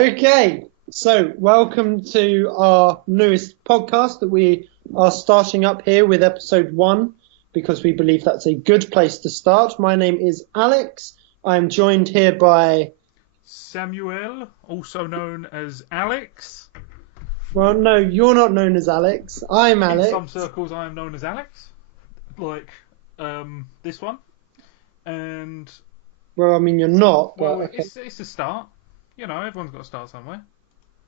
Okay, so welcome to our newest podcast that we are starting up here with episode 1 because we believe that's a good place to start. My name is Alex. I'm joined here by Samuel, also known as Alex. Well, no, you're not known as Alex. I'm Alex. In some circles, I am known as Alex, like this one. And Well, I mean, you're not. well, But okay. it's a start. You know, everyone's got to start somewhere.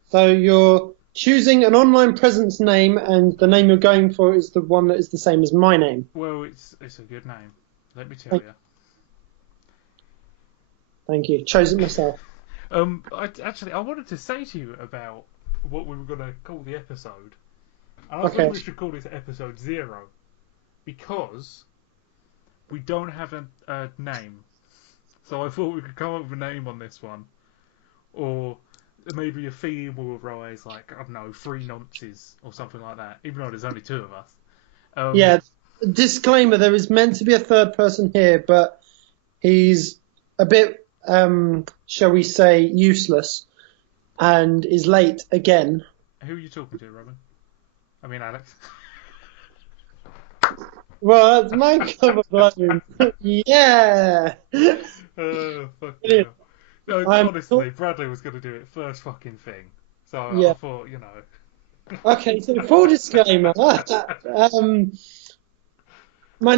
So you're choosing an online presence name, and the name you're going for is the one that is the same as my name. Well, it's a good name. Let me tell you. Thank you. Chose it myself. I wanted to say to you about what we were going to call the episode. And I thought we should call this episode 0 because we don't have a name. So I thought we could come up with a name on this one. Or maybe a theme will arise, like, I don't know, 3 nonces or something like that, even though there's only 2 of us. Yeah, disclaimer, there is meant to be a third person here, but he's a bit, shall we say, useless and is late again. Who are you talking to, Robin? I mean, Alex. Well, that's my cover blown. Yeah! Fuck yeah. No, honestly, Bradley was going to do it first fucking thing. So yeah. I thought, you know. Okay, so full disclaimer. My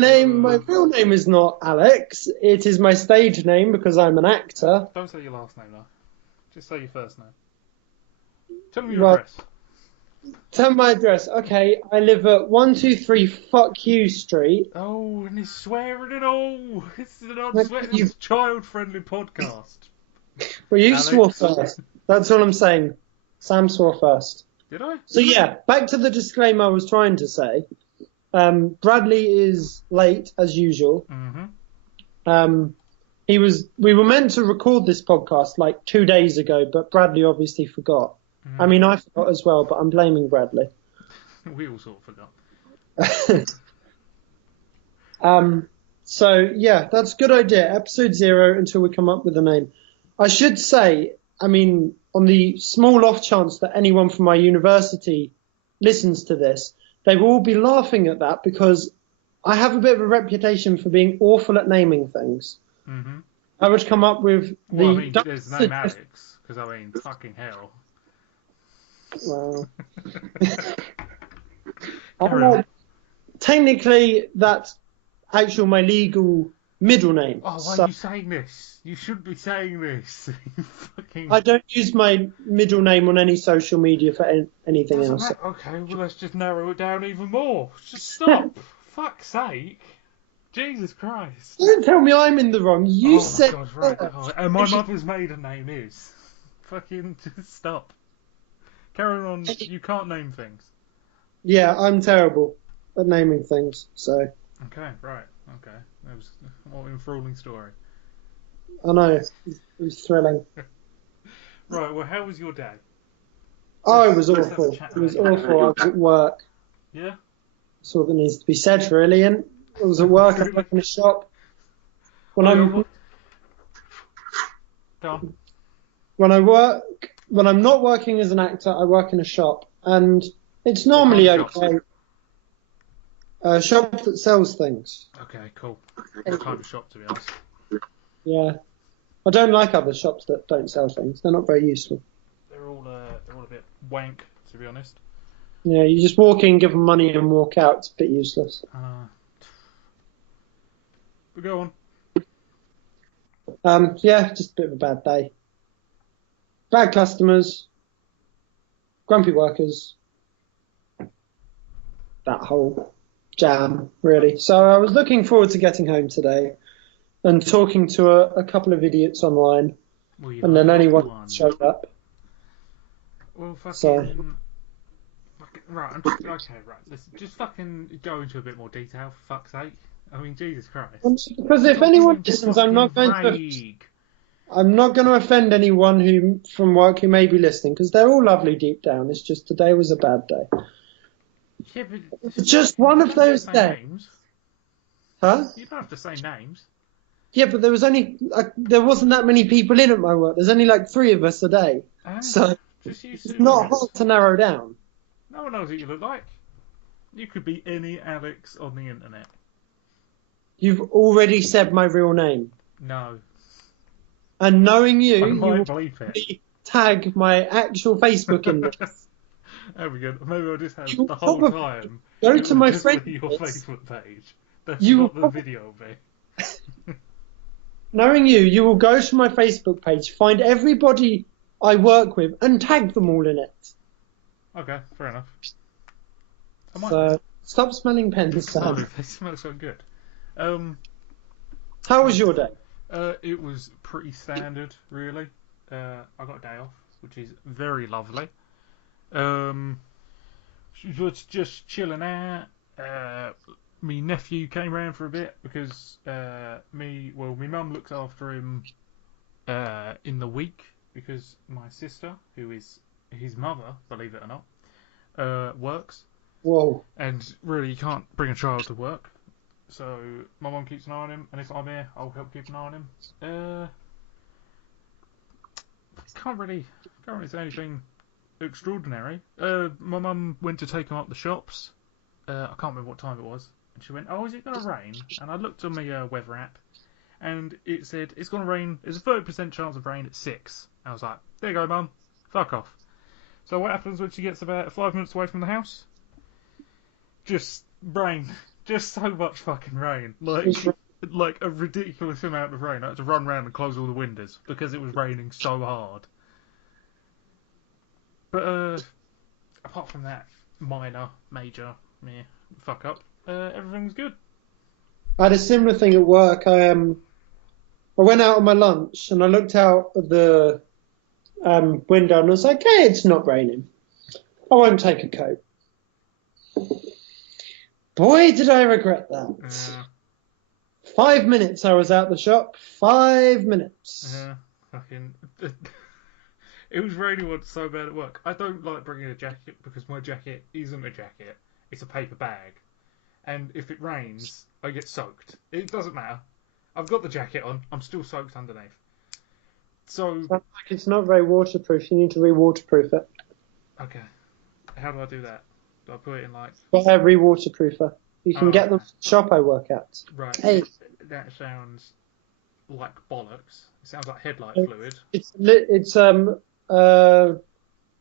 real name is not Alex. It is my stage name because I'm an actor. Don't say your last name, though. Just say your first name. Tell me your address. Tell me my address. Okay, I live at 123 Fuck You Street. Oh, and he's swearing and all. This is an unswearing, child-friendly podcast. Well, you Alex. swore first. That's all I'm saying. Sam swore first. Did I? So yeah, back to the disclaimer I was trying to say. Bradley is late as usual. Mm-hmm. We were meant to record this podcast like 2 days ago, but Bradley obviously forgot. Mm-hmm. I mean, I forgot as well, but I'm blaming Bradley. We all sort of forgot. So yeah, that's a good idea. Episode 0 until we come up with a name. I should say, I mean, on the small off chance that anyone from my university listens to this, they will all be laughing at that because I have a bit of a reputation for being awful at naming things. Mm-hmm. I would come up with the... Well, I mean, there's no Alex, because I mean, fucking hell. Well... technically, that's my legal middle name. Oh, why are you saying this? You shouldn't be saying this. You fucking... I don't use my middle name on any social media for anything else. Okay, well, let's just narrow it down even more. Just stop. Fuck's sake. Jesus Christ. Don't tell me I'm in the wrong. You said... God, right. And my mother's maiden name is. Fucking just stop. Carry on. You can't name things. Yeah, I'm terrible at naming things, so... Okay, right. Okay. That was an enthralling story. I know. It was thrilling. Right, well, how was your day? Oh, it was awful. It was awful. I was at work. Yeah? That's all that needs to be said, really. And I was at work. I work in a shop. When I'm not working as an actor, I work in a shop, and it's normally okay. A shop that sells things. Okay, cool. What kind of shop, to be honest? Yeah. I don't like other shops that don't sell things. They're not very useful. They're all a bit wank, to be honest. Yeah, you just walk in, give them money, and walk out. It's a bit useless. But go on. Yeah, just a bit of a bad day. Bad customers. Grumpy workers. That whole jam, really. So I was looking forward to getting home today and talking to a couple of idiots online, and then only one showed up. Well, fucking... Right, right. Let's just fucking go into a bit more detail, for fuck's sake. I mean, Jesus Christ. Because if anyone listens, I'm not going to offend anyone who from work who may be listening, because they're all lovely deep down. It's just today was a bad day. Yeah, but it's just one of those days. Huh? You don't have to say names. Yeah, but there wasn't that many people in at my work. There's only like 3 of us a day. So just use it's not pseudonyms. hard to narrow down. No one knows what you look like. You could be any Alex on the internet. You've already said my real name. No. And knowing you, I you might will believe it. probably tag my actual Facebook in this. There we go. Maybe I'll just have You the whole probably time. go It to will my just be friends your list. Facebook page. That's You will not the probably- video bit. Knowing you, you will go to my Facebook page, find everybody I work with, and tag them all in it. Okay, fair enough. I might. So stop smelling pens, Oh, Sam. they smell so good. How was your day? It was pretty standard, really. I got a day off, which is very lovely. Was just chilling out. My nephew came round for a bit because my mum looks after him in the week because my sister, who is his mother, believe it or not, works. Whoa. And really, you can't bring a child to work. So my mum keeps an eye on him, and if I'm here, I'll help keep an eye on him. Can't really say anything extraordinary. My mum went to take him up the shops. I can't remember what time it was. And she went, "Oh, is it going to rain?" And I looked on my weather app, and it said, "It's going to rain. There's a 30% chance of rain at 6." I was like, "There you go, Mum. Fuck off." So what happens when she gets about 5 minutes away from the house? Just rain. Just so much fucking rain. Like a ridiculous amount of rain. I had to run around and close all the windows because it was raining so hard. But apart from that major fuck up, everything was good. I had a similar thing at work. I went out on my lunch and I looked out of the window and I was like, "Hey, it's not raining. I won't take a coat." Boy, did I regret that. 5 minutes I was out the shop. 5 minutes. Fucking. It was raining so bad at work. I don't like bringing a jacket because my jacket isn't a jacket. It's a paper bag. And if it rains, I get soaked. It doesn't matter. I've got the jacket on. I'm still soaked underneath. So. Sounds like it's not very waterproof. You need to re-waterproof it. Okay. How do I do that? Do I put it in like... Buy a re-waterproofer. You can get them from the shop I work at. Right. Hey. That sounds like bollocks. It sounds like headlight fluid. It's a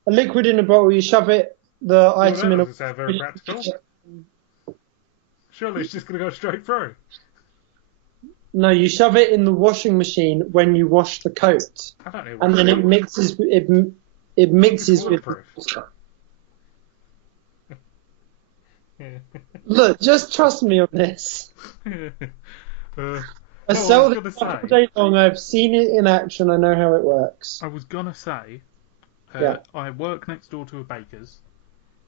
liquid in a bottle. You shove the item in a... That doesn't sound very practical. Surely it's just going to go straight through. No, you shove it in the washing machine when you wash the coat. I don't know. And then it mixes with... Look, just trust me on this. I sell this all day long. I've seen it in action. I know how it works. I was gonna say, I work next door to a baker's,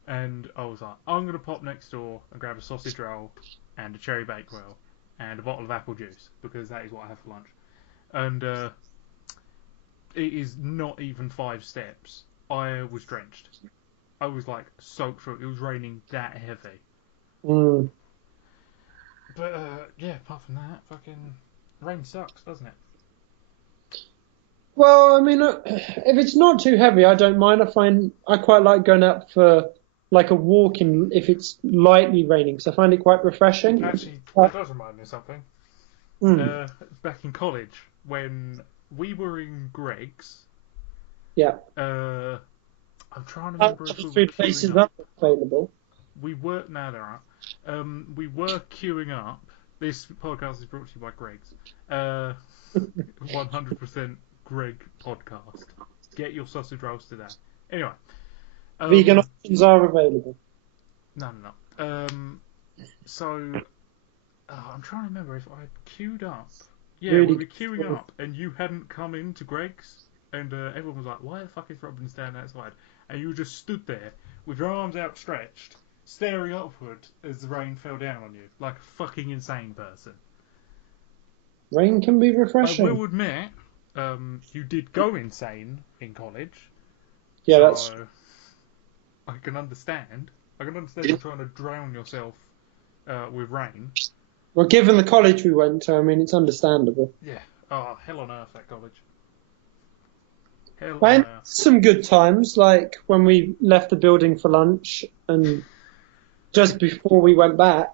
and I was like, I'm gonna pop next door and grab a sausage roll and a cherry bakewell and a bottle of apple juice because that is what I have for lunch. And it is not even 5 steps. I was drenched. I was like soaked through. It was raining that heavy. Mm. But yeah, apart from that, fucking rain sucks, doesn't it? Well, I mean, if it's not too heavy, I don't mind. I quite like going out for like a walk if it's lightly raining, because I find it quite refreshing. Actually, that does remind me of something. Mm. Back in college, when we were in Greg's, yeah. I'm trying to remember if we were food places are available. We were there are. We were queuing up. This podcast is brought to you by Greg's. 100% Greg podcast. Get your sausage rolls today. Anyway. Vegan options are available. No. So, I'm trying to remember if I had queued up. Yeah, we were queuing up and you hadn't come into Greg's and everyone was like, "Why the fuck is Robin standing outside?" And you just stood there with your arms outstretched, staring upward as the rain fell down on you, like a fucking insane person. Rain can be refreshing. I will admit, you did go insane in college. Yeah, so that's... I can understand. You trying to drown yourself with rain. Well, given the college we went to, I mean, it's understandable. Yeah. Oh, hell on earth, that college. Hell I had yeah. some good times, like when we left the building for lunch and just before we went back.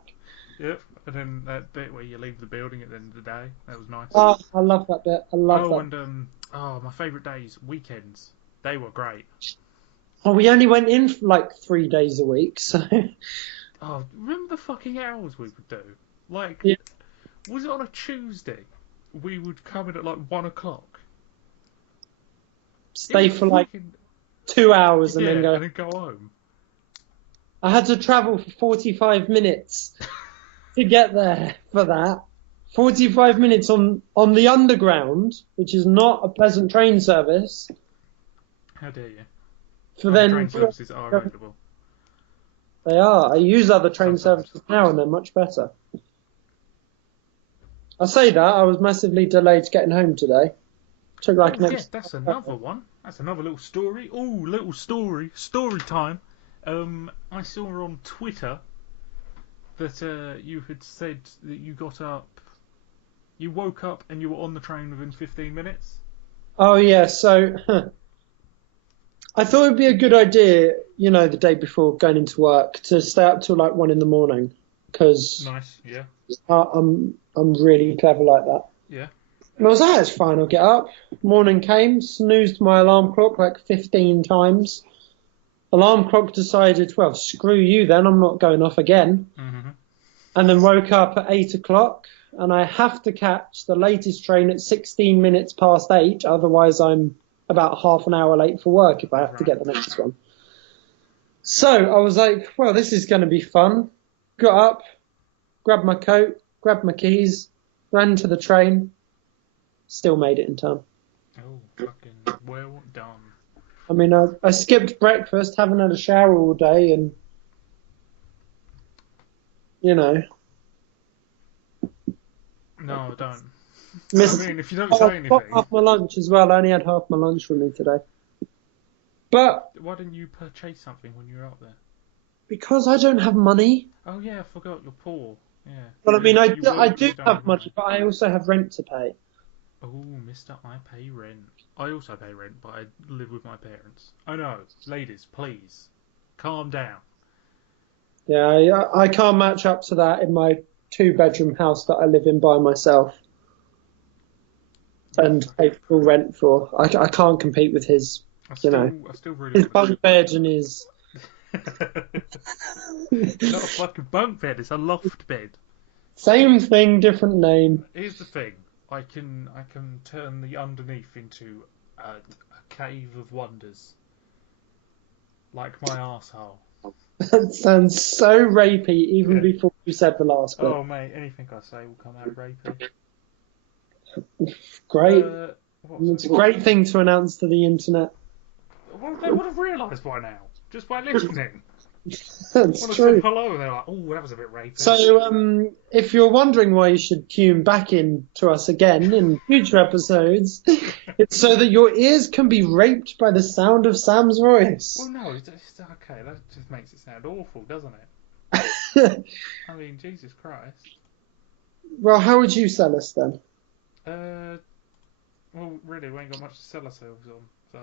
Yep. And then that bit where you leave the building at the end of the day, that was nice. Oh, I love that bit. I love that. And my favourite days, weekends. They were great. Oh, we only went in for like 3 days a week, so. Oh, remember the fucking hours we would do? Like, Yeah. Was it on a Tuesday? We would come in at like 1 o'clock. Stay for like 2 hours and then go. And then go home. I had to travel for 45 minutes to get there for that. 45 minutes on the Underground, which is not a pleasant train service. How dare you? Train services are available. They are. I use other train services now and they're much better. I say that, I was massively delayed getting home today. Took like an extra... that's another one. That's another little story. Oh, little story. Story time. I saw on Twitter that you had said that you got up, you woke up and you were on the train within 15 minutes. Oh yeah, so I thought it would be a good idea, the day before going into work, to stay up till like 1 a.m. because nice, yeah. I'm really clever like that. Yeah. And I was like, it's fine, I'll get up. Morning came, snoozed my alarm clock like 15 times. Alarm clock decided, well, screw you then, I'm not going off again. Mm-hmm. And then woke up at 8 o'clock, and I have to catch the latest train at 16 minutes past 8, otherwise I'm about half an hour late for work if I have to get the next one. So I was like, well, this is going to be fun. Got up, grabbed my coat, grabbed my keys, ran to the train, still made it in time. Oh, fucking well done. I mean, I skipped breakfast, haven't had a shower all day, and, No, I don't. I mean, if you don't say anything... half my lunch as well. I only had half my lunch with me today. But... Why didn't you purchase something when you were up there? Because I don't have money. Oh, yeah, I forgot. You're poor. Yeah. Well, I mean, I do have money, but I also have rent to pay. Oh, mister, I pay rent. I also pay rent, but I live with my parents. Oh no, ladies, please, calm down. Yeah, I can't match up to that in my 2-bedroom house that I live in by myself and pay full rent for. I can't compete with his, I still really his bunk bed and his... It's not a fucking bunk bed, it's a loft bed. Same thing, different name. Here's the thing. I can turn the underneath into a cave of wonders. Like my arsehole. That sounds so rapey, even before you said the last bit. Oh, mate, anything I say will come out rapey. Great. It's a great thing to announce to the internet. Well, they would have realised by now, just by listening. That's true. Hello, and they're like, "Oh, that was a bit rapey." So, if you're wondering why you should tune back in to us again in future episodes, it's so that your ears can be raped by the sound of Sam's voice. Well, no, it's okay. That just makes it sound awful, doesn't it? I mean, Jesus Christ. Well, how would you sell us then? Well, really, we ain't got much to sell ourselves on, so,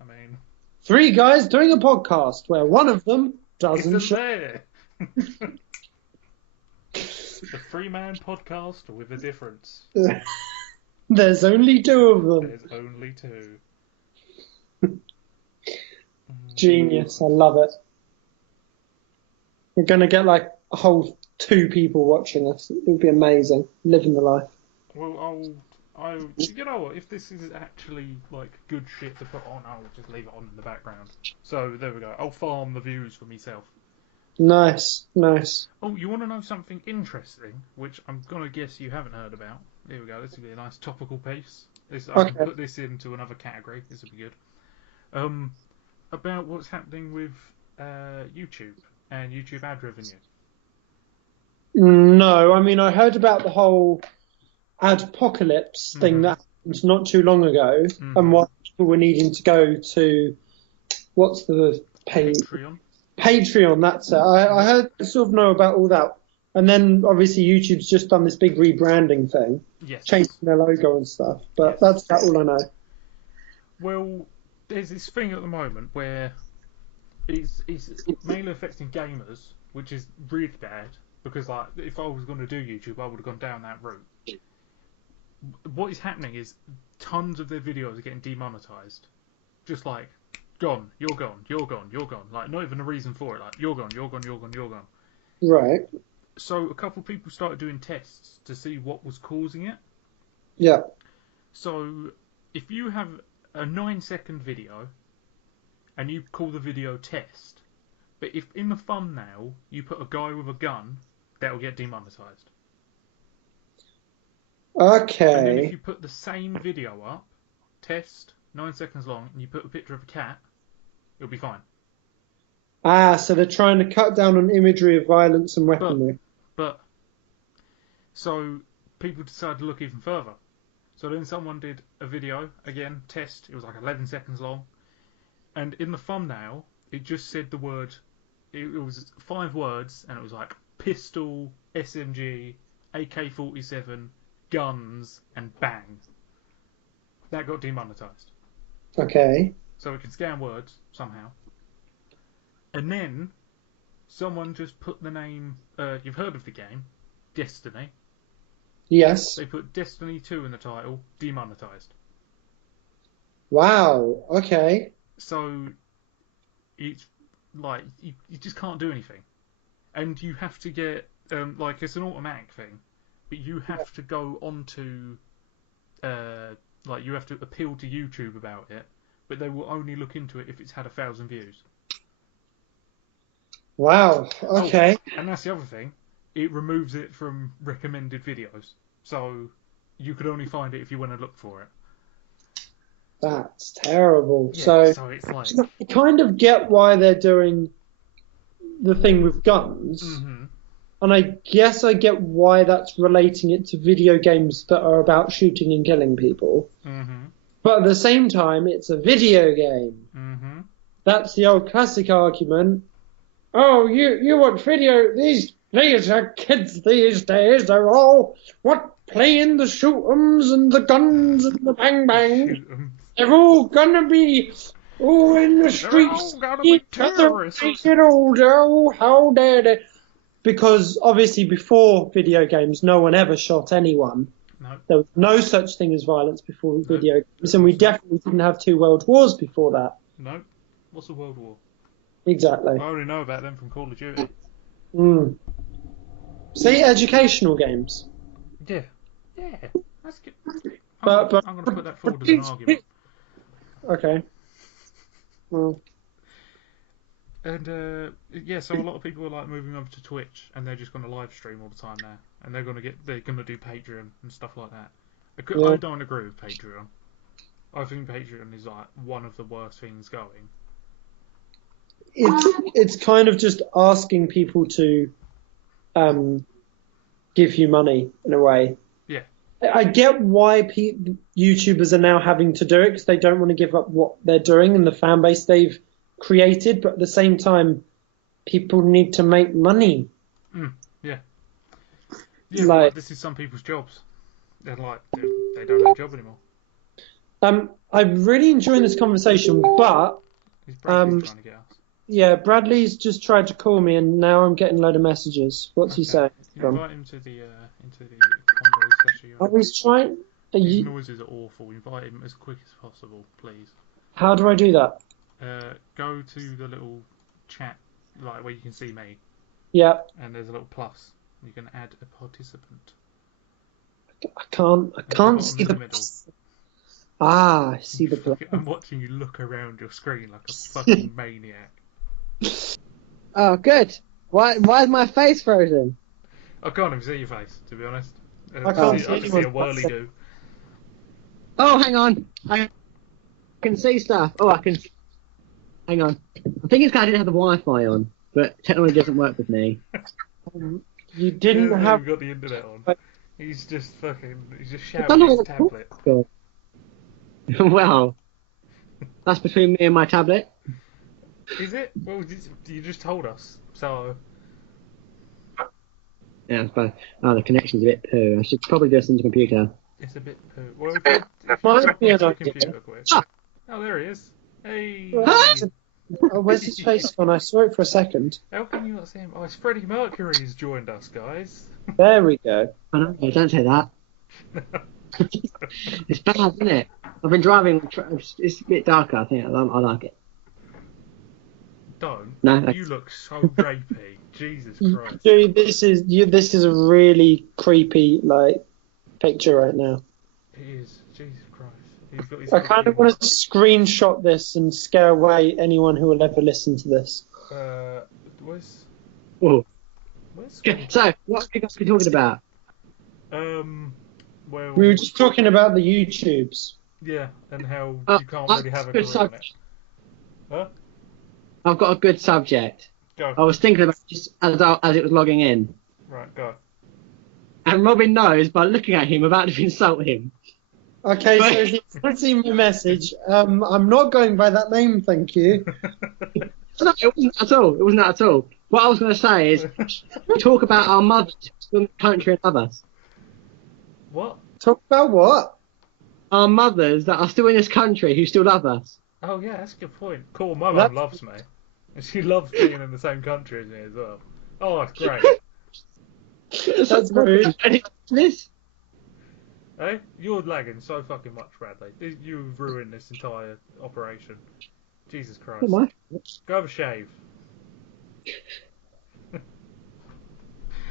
I mean... 3 guys doing a podcast where one of them doesn't show. There. The 3-man podcast with a difference. There's only 2 of them. There's only 2. Genius, I love it. We're going to get like a whole 2 people watching us. It would be amazing. Living the life. Well, you know what, if this is actually like good shit to put on, I'll just leave it on in the background. So there we go. I'll farm the views for myself. Nice. Oh, you want to know something interesting, which I'm gonna guess you haven't heard about? Here we go. This will be a nice topical piece. I can put this into another category. This will be good. About what's happening with YouTube and YouTube ad revenue. No, I mean I heard about the whole adpocalypse thing that happened not too long ago, and why people were needing to go to what's the page? Patreon. That's it. I sort of know about all that, and then obviously YouTube's just done this big rebranding thing, changing their logo and stuff. But that's all I know. Well, there's this thing at the moment where it's mainly affecting gamers, which is really bad because like if I was going to do YouTube, I would have gone down that route. What is happening is tons of their videos are getting demonetized, just like gone, you're gone, you're gone, you're gone. Like not even a reason for it. Like you're gone, you're gone, you're gone, you're gone. Right. So a couple of people started doing tests to see what was causing it. Yeah. So if you have a 9-second video and you call the video test, but if in the thumbnail you put a guy with a gun, that will get demonetized. Okay. And then if you put the same video up, test, 9 seconds long, and you put a picture of a cat, it'll be fine. Ah, so they're trying to cut down on imagery of violence and weaponry. So people decided to look even further. So then someone did a video, again, test, it was like 11 seconds long, and in the thumbnail, it just said the word, it was 5 words, and it was like pistol, SMG, AK-47, guns, and bang. That got demonetized. Okay. So it can scan words, somehow. And then, someone just put the name, you've heard of the game, Destiny. Yes. They put Destiny 2 in the title, demonetized. Wow. Okay. So, it's like, you just can't do anything. And you have to get, like, it's an automatic thing, but you have to go onto, like, you have to appeal to YouTube about it, but they will only look into it if it's had 1,000 views. Wow. Okay. Oh, and that's the other thing. It removes it from recommended videos. So you could only find it if you went and look for it. That's terrible. Yeah, so it's like... I kind of get why they're doing the thing with guns. Mm-hmm. And I guess I get why that's relating it to video games that are about shooting and killing people. Mm-hmm. But at the same time, it's a video game. Mm-hmm. That's the old classic argument. Oh, you watch video, these kids these days, they're all, playing the shoot-'ems and the guns and the bang-bang. They're all gonna be, in the streets, each other, get older, oh, how dare they. Because, obviously, before video games, no one ever shot anyone. No. There was no such thing as violence before video games, and we definitely didn't have 2 world wars before that. No. What's a world war? Exactly. I only know about them from Call of Duty. See, educational games. Yeah. Yeah. That's good. But I'm going to put that forward as an argument. Okay. Well. And, yeah, so a lot of people are, like, moving over to Twitch, and they're just going to live stream all the time now. And they're going to do Patreon and stuff like that. I don't agree with Patreon. I think Patreon is, like, one of the worst things going. It's kind of just asking people to give you money in a way. Yeah. I get why YouTubers are now having to do it because they don't want to give up what they're doing and the fan base they've created, but at the same time, people need to make money. Yeah. Yeah, like, this is some people's jobs. They're like, they don't have a job anymore. I'm really enjoying this conversation, but Is Bradley trying to get us? Yeah, Bradley's just tried to call me, and now I'm getting a load of messages. What's he saying? You invite him to the combo session. Oh, he's trying. These noises are awful. Invite him as quick as possible, please. How do I do that? Go to the little chat, like where you can see me. Yeah. And there's a little plus. You can add a participant. I can't see the middle. Ah, I see the plus. I'm watching you look around your screen like a fucking maniac. Oh, good. Why is my face frozen? I can't even see your face, to be honest. I can't I can see a whirly-do. Oh, hang on. I can see stuff. Oh, I can... Hang on. I think it's because I didn't have the Wi-Fi on, but technology doesn't work with me. You didn't have... got the internet on. He's just shouting at his tablet. Well, that's between me and my tablet. Is it? Well, you just told us, so... Yeah, but the connection's a bit poo. I should probably do this on the computer. It's a bit poo. Well, Might be an the idea. computer quick. Oh, there he is. Hey. Oh, where's his face gone? I saw it for a second. How can you not see him? Oh, it's Freddie Mercury who's joined us, guys. There we go. I don't say that. It's bad, isn't it? I've been driving. It's a bit darker. I think I like it. Don't. No, You look so drapey. Jesus Christ. Dude, this is a really creepy picture right now. It is. Jesus Christ. He's got his I kind of want to screenshot this and scare away anyone who will ever listen to this. Where's... Oh. Where's... So, what have you guys been talking about? Well... We were just talking about the YouTubes. Yeah, and how you can't really have a career in it. Huh? I've got a good subject. Go. I was thinking about it just as it was logging in. Right, go. And Robin knows by looking at him about to insult him. Okay, so he's seen my message. I'm not going by that name, thank you. No, it wasn't at all. It wasn't that at all. What I was going to say is, we talk about our mothers who still in the country and love us. What? Talk about what? Our mothers that are still in this country who still love us. Oh, yeah, that's a good point. Cool, my mum loves me. And she loves being in the same country as me as well. Oh, that's great. That's rude. This? Hey, you're lagging so fucking much, Bradley. You've ruined this entire operation. Jesus Christ. Oh, Go have a shave.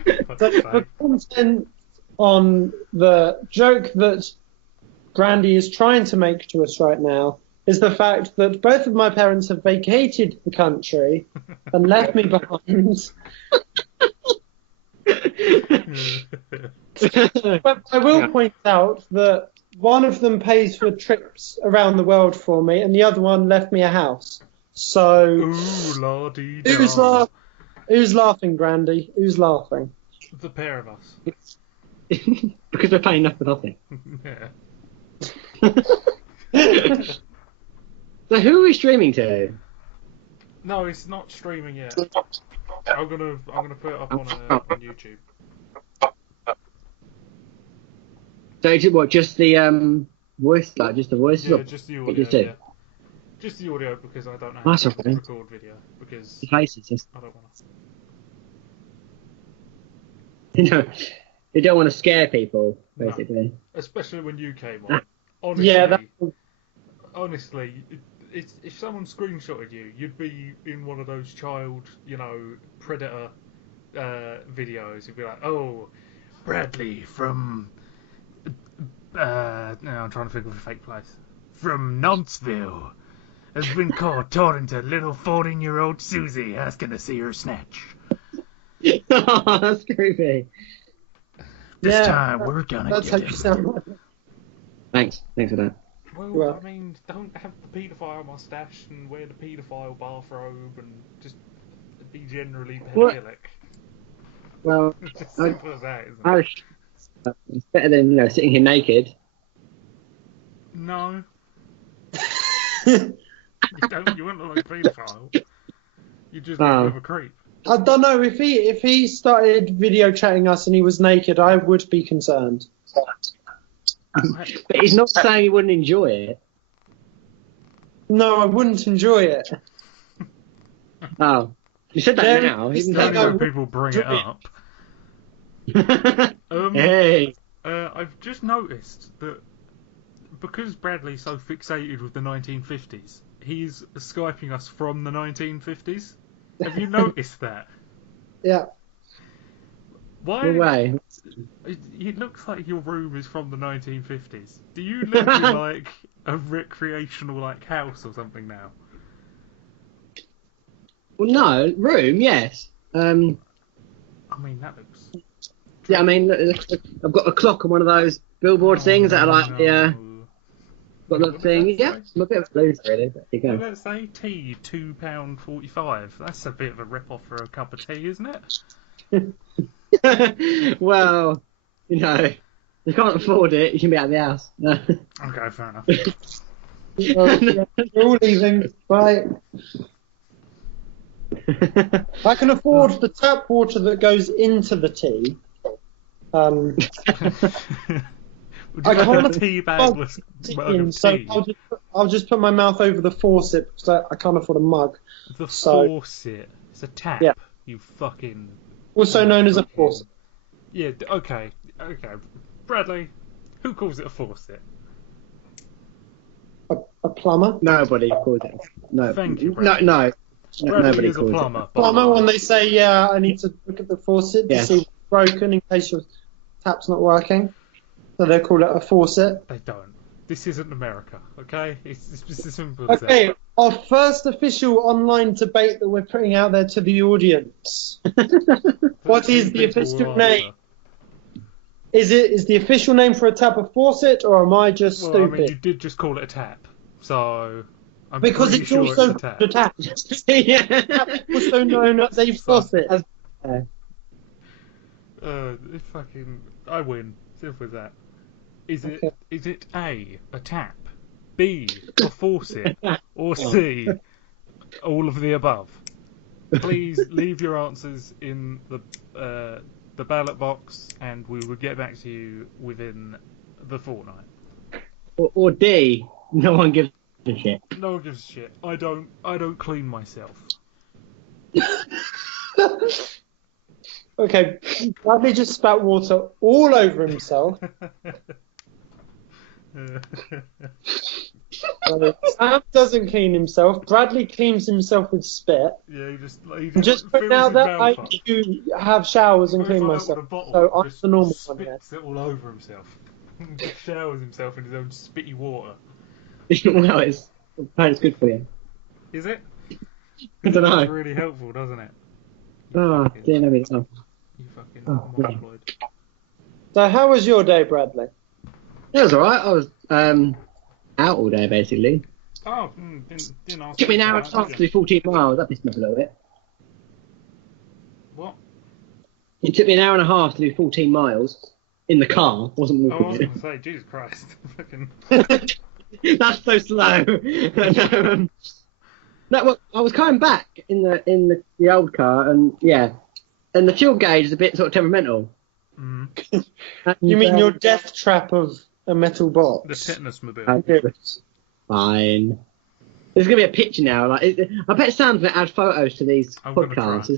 The content on the joke that Brandy is trying to make to us right now is the fact that both of my parents have vacated the country and left me behind. But I will point out that one of them pays for trips around the world for me, and the other one left me a house. So, ooh, la-dee-da. Who's laughing, Brandy? Who's laughing? The pair of us. Because we're paying enough for nothing. Yeah. So who are we streaming to? No, it's not streaming yet. I'm gonna put it up on YouTube. So just the voice, just the voices? Yeah, just the audio. Just yeah. Just the audio because I don't know how to record video because the faces. I don't want to. You don't want to scare people, basically. No. Especially when you came on. Honestly, if someone screenshotted you, you'd be in one of those child, predator videos. You'd be like, oh, Bradley from... no, I'm trying to think of a fake place. From Knoxville has been caught talking to little 14-year-old Susie asking to see her snatch. Oh, that's creepy. This time we're gonna that's get how him. you sound like. Thanks for that. Well, I mean, don't have the paedophile mustache and wear the paedophile bathrobe and just be generally pedophilic. Well, It's simple as that, isn't it? It's better than sitting here naked. No. You wouldn't look like a paedophile. You just look like a creep. I don't know, if he started video chatting us and he was naked, I would be concerned. But he's not saying he wouldn't enjoy it. No, I wouldn't enjoy it. Oh, you said that now. It's only when people bring it up. Hey. I've just noticed that because Bradley's so fixated with the 1950s, he's Skyping us from the 1950s. Have you noticed that? Yeah. Why? No way. It looks like your room is from the 1950s. Do you live in like a recreational house or something now? Well, no, room, yes. I mean, that looks... Yeah, I mean, I've got a clock on one of those billboard things that are like the... Got the thing, yeah. I'm a bit of a loser, really. But there you go. Let's say tea, £2.45. That's a bit of a rip-off for a cup of tea, isn't it? Well, you can't afford it. You can be out of the house. No. Okay, fair enough. Well, you're all leaving. Bye. I can afford the tap water that goes into the tea. Would you I like a can't tea bagless mug of so tea? I'll just put my mouth over the faucet because I can't afford a mug. The So- faucet. It's a tap. Yeah. You fucking. Also known as a fucking- faucet. Yeah. Okay. Bradley, who calls it a faucet? A plumber. Nobody calls it. No. Thank you, No, Bradley. no. Bradley Nobody is a calls it. plumber. Plumber when they say, yeah, I need to look at the faucet to Yes. see what's broken in case your tap's not working. So they call it a faucet. They don't. This isn't America, okay? It's just as simple as Okay, that. our first official online debate that we're putting out there to the audience. What is the People official will name? answer. Is the official name for a tap a faucet, or am I just Well, stupid? I mean, you did just call it a tap, so I'm Because pretty it's sure also it's a tap. a tap. Yeah. Also known as a faucet. I win. Simple as that. Is Okay. it A, a tap, B, a faucet, or C, all of the above? Please leave your answers in the ballot box, and we will get back to you within the fortnight. Or D. No one gives a shit. No one gives a shit. I don't clean myself. Okay, Bradley just spat water all over himself. Sam doesn't clean himself. Bradley cleans himself with spit. Yeah, he just Just putting fills out his that mouth I up. do have showers and Fills clean it up with a myself. bottle So and I'm just the normal one here. spits it all over himself. Just showers himself in his own spitty water. Well, it's good for you. Is it? I don't know. It's really helpful, doesn't it? Oh, dear, no, we don't. You fucking Oh, okay. mongoloid. So how was your day, Bradley? It was alright. I was out all day, basically. Oh, didn't ask. Took me an hour and for a that, half did to you? do 14 miles. That pissed me off a little bit. What? It took me an hour and a half to do 14 miles in the car. Wasn't Oh, I was walking. going to say, Jesus Christ. Fucking. That's so slow. No, well, I was coming back in the old car, and yeah, and the fuel gauge is a bit sort of temperamental. Mm. And, You mean your death trap of a metal The box? tetanus mobile. Fine. There's gonna be a picture now. I bet Sam's gonna add photos to these I'm gonna podcasts. try.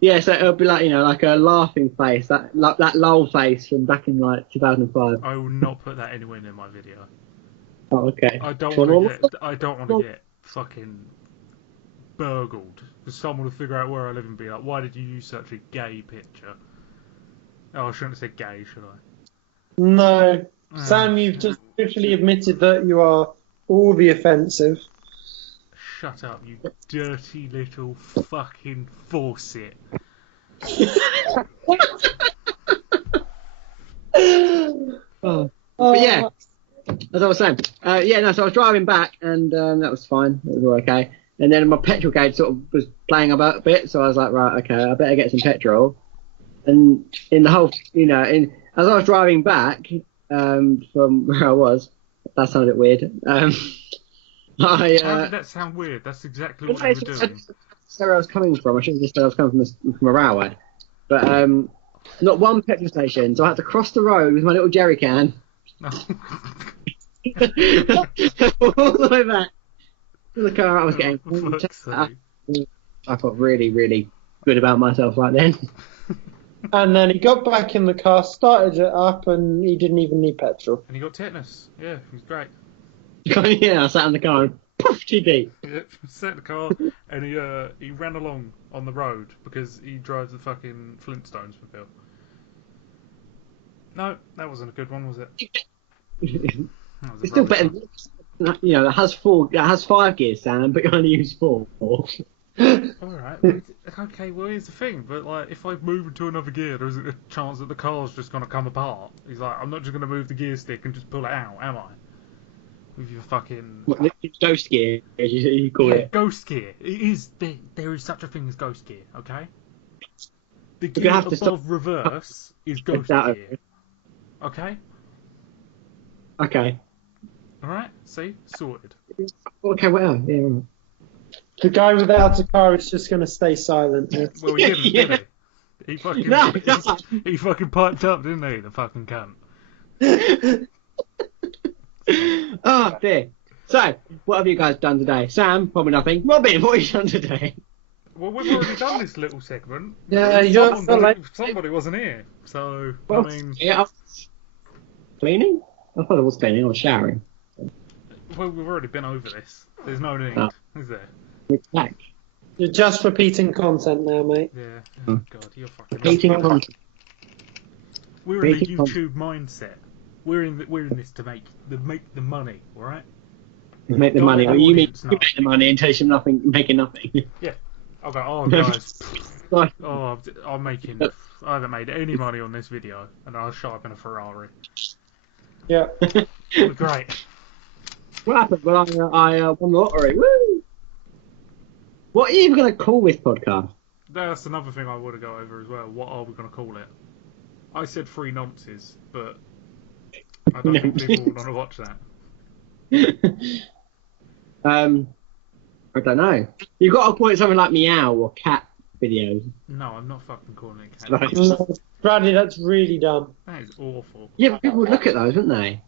Yeah, so it'll be like like a laughing face, that lull face from back in 2005. I will not put that anywhere near my video. Oh, okay. I don't Well, want to get fucking burgled. Because someone will figure out where I live and be like, why did you use such a gay picture? Oh, I shouldn't have said gay, should I? No. Sam, you've just literally admitted that you are all the offensive. Shut up, you dirty little fucking faucet. Oh. But yeah, as I was saying, so I was driving back, and that was fine. It was all okay. And then my petrol gauge sort of was playing about a bit, so I was like, right, okay, I better get some petrol. And in the whole, as I was driving back from where I was, that sounded a bit weird. How did that sound weird? That's exactly what you were doing. Where I was coming from, I should have just said I was coming from a railway. But not one petrol station, so I had to cross the road with my little jerry can. No. All the way back to the car I was getting. For fuck's sake. I felt really, really good about myself right then. And then he got back in the car, started it up, and he didn't even need petrol. And he got tetanus. Yeah, it was great. Yeah, I sat in the car and poof, TD. Yep, sat in the car and he ran along on the road because he drives the fucking Flintstones mobile. No, that wasn't a good one, was it? That was a It's still rubbish better. one. It has 5 gears, Sam, but you only use 4. Alright, okay, well here's the thing, but if I move into another gear, there's a chance that the car's just gonna come apart. He's like, I'm not just gonna move the gear stick and just pull it out, am I? With your fucking... Ghost gear, as you call it. Ghost gear. It is, there is such a thing as ghost gear, okay? The you gear have to above reverse is ghost Exactly. gear. Okay? Okay. Alright, see? Sorted. Okay, well, yeah. Right. The guy without a car is just going to stay silent. Well, he didn't, Yeah. did he? He fucking, No, he fucking piped up, didn't he, the fucking cunt? Oh dear. So, what have you guys done today? Sam, probably nothing. Robin, what have you done today? Well, we've already done this little segment. Yeah, Somebody wasn't here, so Well, I mean, yeah, I was cleaning? I thought I was cleaning. I was showering. well, we've already been over this. There's no need, is there? We're back. You're just repeating content now, mate. Yeah. Oh God, you're fucking. Repeating content. We're in the YouTube mindset. We're in this to make the money, all right? Make the Don't money. let Well, the you mean audience you know. make the money and tell you nothing, making nothing. Yeah. I'll go. Oh guys. Oh, I haven't made any money on this video, and I was shot up in a Ferrari. Yeah. Great. What happened? Well, I won the lottery. Woo! What are you even going to call this podcast? That's another thing I want to go over as well. What are we going to call it? I said Free Nonces, but I don't think people will want to watch that. I don't know. You've got to call it something like meow or cat videos. No, I'm not fucking calling it cat. Right. No, Bradley, that's really dumb. That is awful. Yeah, but people would look at those, wouldn't they?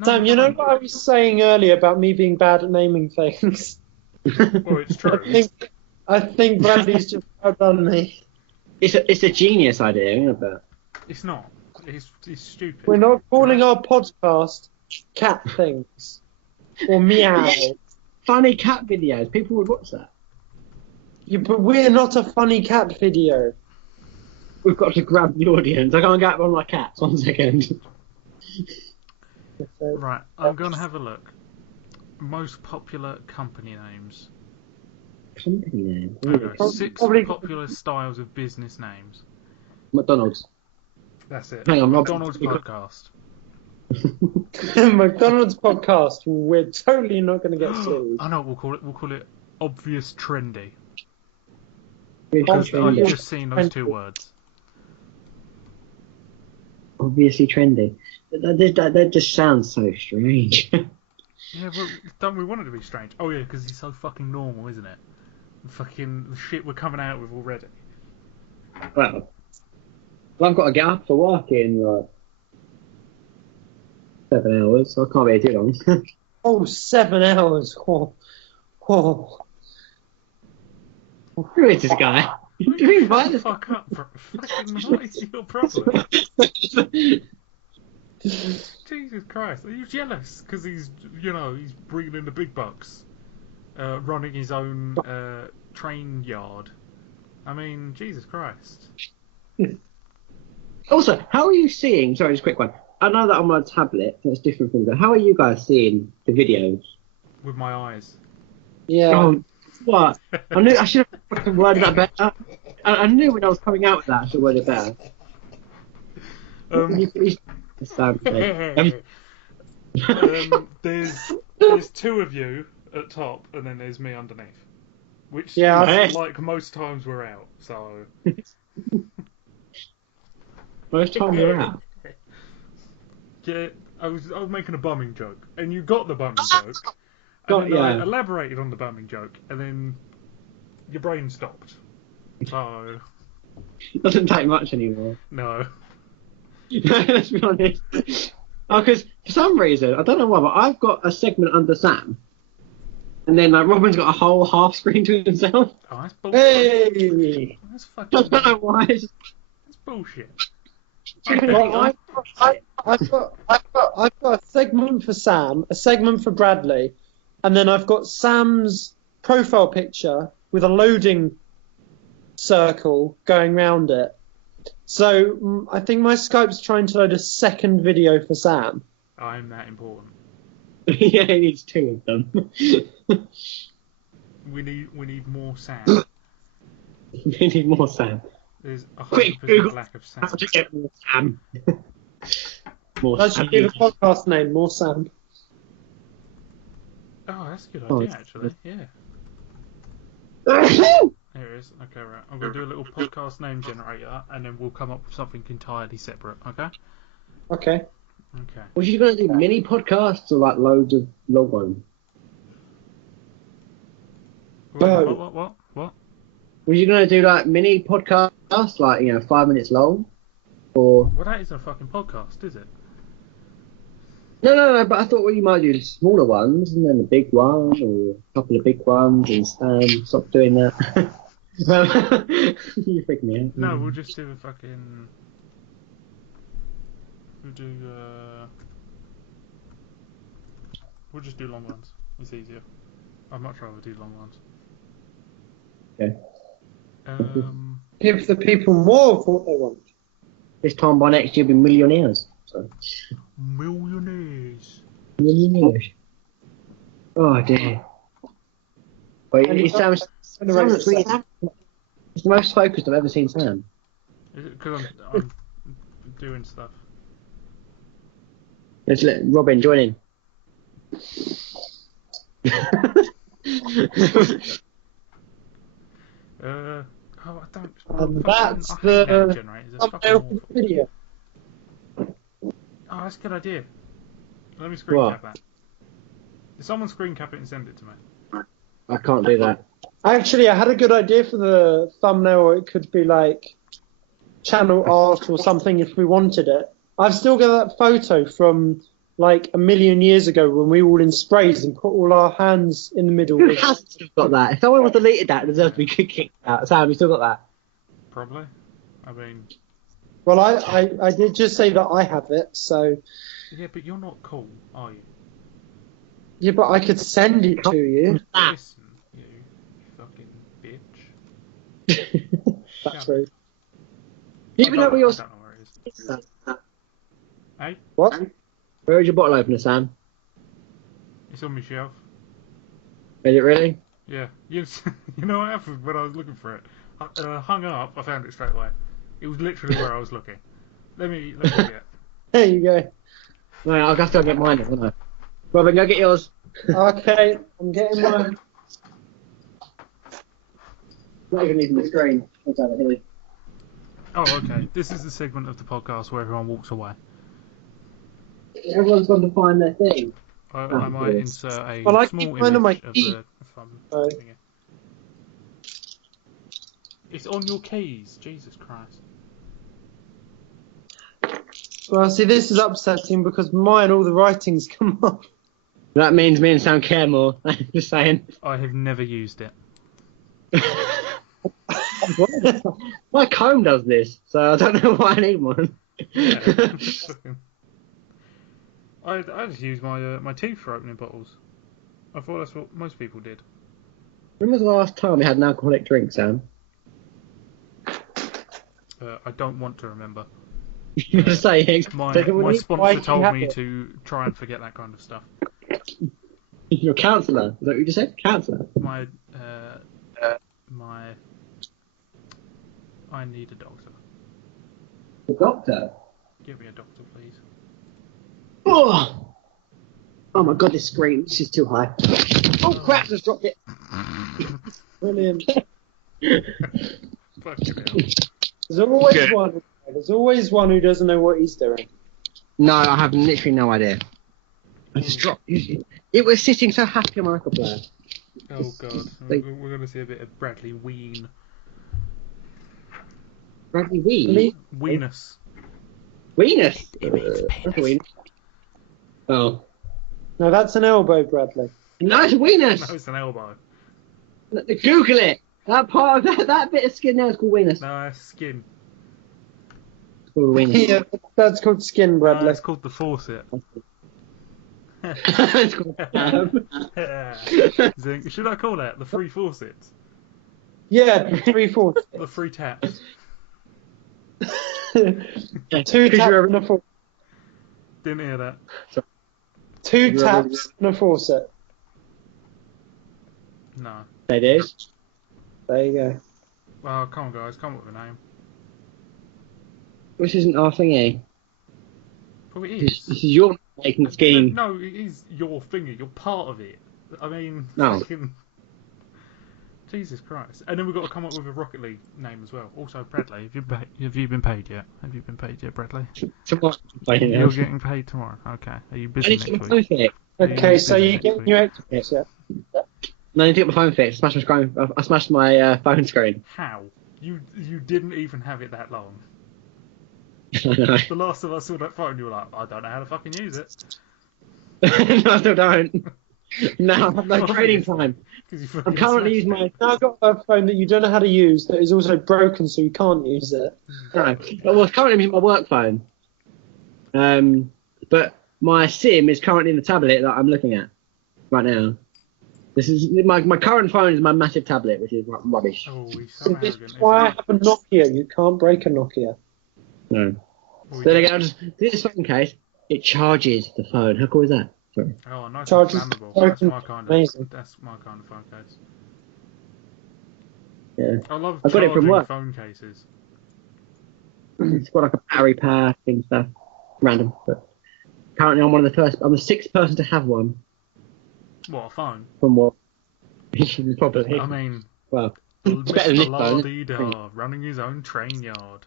No, Sam, you know fine. what I was saying earlier about me being bad at naming things? Well, it's true. I think Bradley's just outdone me. It's a genius idea, isn't it? But It's not. It's stupid. We're not calling our podcast cat things or meow. funny cat videos, people would watch that. Yeah, but we're not a funny cat video. We've got to grab the audience. I can't get one of my cats. 1 second. Right, I'm going to have a look. Most popular company names. Company name. Okay, 6 Probably- popular styles of business names. McDonald's. That's it. Hang on, Rob. McDonald's podcast. McDonald's podcast. We're totally not going to get sued. I know what we'll call it. We'll call it Obvious Trendy. Obviously I've yeah. just seen those 2 words. trendy. That just sounds so strange. Yeah, but don't we want it to be strange? Oh yeah, because he's so fucking normal, isn't it? The shit we're coming out with already. well, I've got to get up for work in like 7 hours, so I can't be too long. Oh, 7 hours. Oh. Oh. Who is this guy? Do you invite this? Fuck up, fucking what is your problem? Jesus Christ, are you jealous? Because he's bringing in the big bucks, running his own train yard. I mean, Jesus Christ. Also, how are you seeing? Sorry, just a quick one. I know that on my tablet, so it's different from that. How are you guys seeing the videos? With my eyes. Yeah. Oh, what? I should have fucking worded that better. I knew when I was coming out with that, I should have worded it better. There's 2 of you at top, and then there's me underneath. Which Yeah, is like most times we're out. So Most time we're out. yeah, I was making a bumming joke, and you got the bumming joke. And then I elaborated on the bumming joke, and then your brain stopped. So It doesn't take much anymore. no. Let's be honest. Oh, because for some reason, I don't know why, but I've got a segment under Sam. And then Robin's got a whole half screen to himself. Oh, that's bullshit. Hey! That's I fucking. don't know why. That's bullshit. Well, I've got a segment for Sam, a segment for Bradley, and then I've got Sam's profile picture with a loading circle going round it. So I think my Skype's trying to load a second video for Sam. I'm that important. Yeah, he needs 2 of them. We need more Sam. We need more Sam. There's a Quick, 100% Google lack of Sam. how to get more Sam. More That Sam. should be the podcast name, More Sam. Oh, that's a good Oh, idea, actually. Yeah. Here it is. Okay, right. I'm going to do a little podcast name generator, and then we'll come up with something entirely separate, okay? Okay. Okay. Was you going to do mini podcasts or like loads of long ones? Oh. What? Were you going to do like mini podcasts, like 5 minutes long, or? Well, that isn't a fucking podcast, is it? No, but I thought you might do the smaller ones and then the big one, or a couple of big ones, and stop doing that. You freak me out. No, we'll just do a fucking. We'll just do long ones. It's easier. I'd much rather do long ones. Okay. Give the people more of what they want. This time by next year, we'll be millionaires. So. Millionaires. Oh dear. Wait, it sounds really happy. It's the most focused I've ever seen Sam. Is it because I'm doing stuff? Let's let Robin join in. I don't. And that's I hate name the generators. It's fucking awful. video. Oh, that's a good idea. Let me screen cap that. Someone screen cap it and send it to me. I can't do that. Actually, I had a good idea for the thumbnail. It could be like channel art or something if we wanted it. I've still got that photo from like a million years ago when we were all in sprays and put all our hands in the middle. Who hasn't still got that? If someone deleted that, it deserves to be kicked out. Sam, you still got that? Probably. I mean. Well, I did just say that I have it, so. Yeah, but you're not cool, are you? Yeah, but I could send it to you. Listen, you fucking bitch. That's true. Even though we all. I don't know where it is. Hey? What? Where is your bottle opener, Sam? It's on my shelf. Is it really? Yeah. You know what happened when I was looking for it? I hung up, I found it straight away. It was literally where I was looking. Let me get. There you go. No, I'll have to go get mine, won't I? Robin, go get yours. Okay, I'm getting mine. Not even leaving the screen. Oh, okay. This is the segment of the podcast where everyone walks away. Everyone's gone to find their thing. I might insert a Well, I small keep image finding my of key. the fun Oh. thingy. It's on your keys. Jesus Christ. Well, see, this is upsetting because mine, all the writings come off. That means me and Sam care more. Just saying. I have never used it. My comb does this, so I don't know why I need one. Yeah. I just use my teeth for opening bottles. I thought that's what most people did. When was the last time we had an alcoholic drink, Sam? I don't want to remember. Just saying. My Why sponsor do you told have me it? to try and forget that kind of stuff. Your counsellor. Is that what you just said? Counsellor. My I need a doctor. The doctor. Give me a doctor, please. Oh my god, this screen. This is too high. Oh crap, just dropped it. Brilliant. Fucking hell. There's always one. There's always one who doesn't know what he's doing. No, I have literally no idea. I just dropped it. It was sitting so happy on my record player. Oh god, we're going to see a bit of Bradley Ween. Bradley Ween? Weenus. Weenus? That's a Weenus. Oh. No, that's an elbow, Bradley. No, it's a Weenus! No, it's an elbow. Google it! That part of that bit of skin there is called Weenus. No, it's skin. It's called a Weenus. Yeah, that's called skin, No, Bradley. it's called the faucet. It's called Should I call that the free faucets? Yeah, 3/4. The free taps? 2 taps and a faucet. Didn't hear that. 2 taps and a faucet. No. It is. There you go. Well, come on, guys, come up with a name. This isn't our thingy. Oh, it This is. is your making scheme. No, it is your finger. You're part of it. I mean, No. fucking... Jesus Christ. And then we've got to come up with a Rocket League name as well. Also, Bradley, have you been paid yet? Have you been paid yet, Bradley? Tomorrow. You're getting paid tomorrow. Okay. Are you I busy need to next get my week? phone fixed. Okay, so busy you next get week? your Xbox, yeah? No, I need to get my phone fixed. I smashed my phone screen. How? You didn't even have it that long. I know. The last time I saw that phone, you were like, I don't know how to fucking use it. No, I still don't. No, I have no training time. I'm currently using my. Now I've got a phone that you don't know how to use that is also broken, so you can't use it. No, well, currently I'm using my work phone. But my SIM is currently in the tablet that I'm looking at right now. This is my current phone is my massive tablet, which is rubbish. Oh, he's so This arrogant. is why I have a Nokia. You can't break a Nokia. No. Then again, I'll just this phone case. It charges the phone. How cool is that? Sorry. Oh, nice and Charges flammable. broken. That's my kind of phone case. Yeah. I love I got it from charging work. phone cases. It's got like a battery pack and stuff. Random. But currently I'm I'm the sixth person to have one. What, a phone? From what? Probably. I mean, Well, it's better than this phone. La-dee-da, running his own train yard.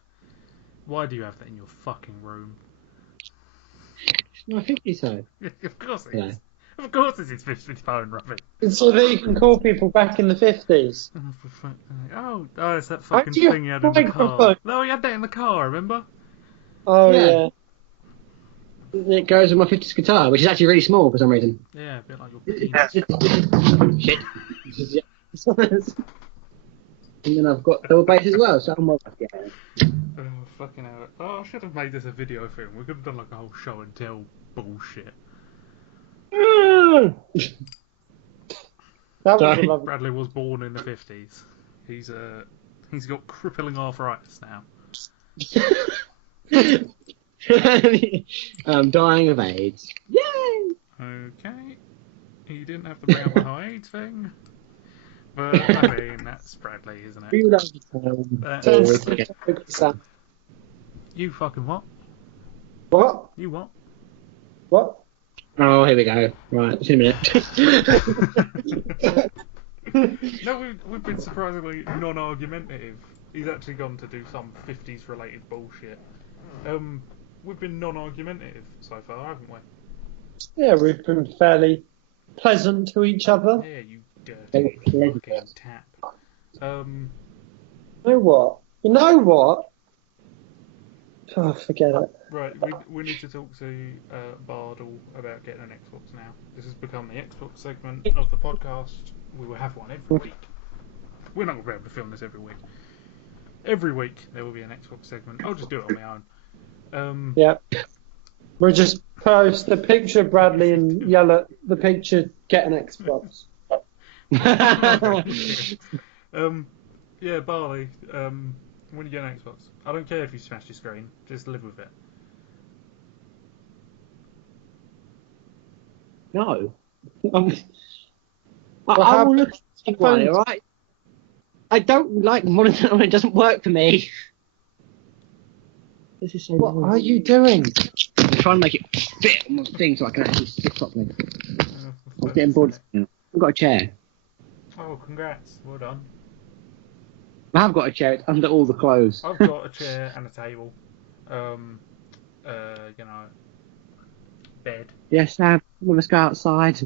Why do you have that in your fucking room? No, I think so. Of course it Yeah. is. Of course it's his 50th phone, Robbie. It's so that you can call people back in the 50s. Oh, it's that fucking do you thing he had in the car. microphone? No, he had that in the car, remember? Oh, Yeah. yeah. It goes with my 50s guitar, which is actually really small for some reason. Yeah, a bit like your penis. Shit. And then I've got double bass as well, so I'm well. Yeah. Oh, fucking hell. Oh, I should have made this a video film. We could have done like a whole show and tell bullshit. That was Sorry. a lovely. Bradley was born in the 50s. He's got crippling arthritis now. I'm dying of AIDS. Yay! Okay. He didn't have to bring up the whole AIDS thing. But, I mean, that's Bradley, isn't it? You fucking what? What? You what? What? Oh, here we go. Right, just in a minute. No, we've been surprisingly non-argumentative. He's actually gone to do some 50s related bullshit. We've been non-argumentative so far, haven't we? Yeah, we've been fairly pleasant to each other. Yeah, you dirty fucking tap. You know what? You know what? Oh, forget it. Right, we need to talk to Bardle about getting an Xbox now. This has become the Xbox segment of the podcast. We will have one every week. We're not going to be able to film this every week. Every week there will be an Xbox segment. I'll just do it on my own. Yeah. We'll just post a picture of Bradley and yell at the picture, get an Xbox. Yeah, Barley, when you get an Xbox, I don't care if you smash your screen, just live with it. No. Well, I will look at one, alright? I don't like monitor when it doesn't work for me. This is so What weird. are you doing? I'm trying to make it fit on my thing so I can actually sit properly. I'm getting bored. I've got a chair. Oh, congrats, well done. I have got a chair. It's under all the clothes. I've got a chair and a table. Bed. Yes, Sam. Let's go outside.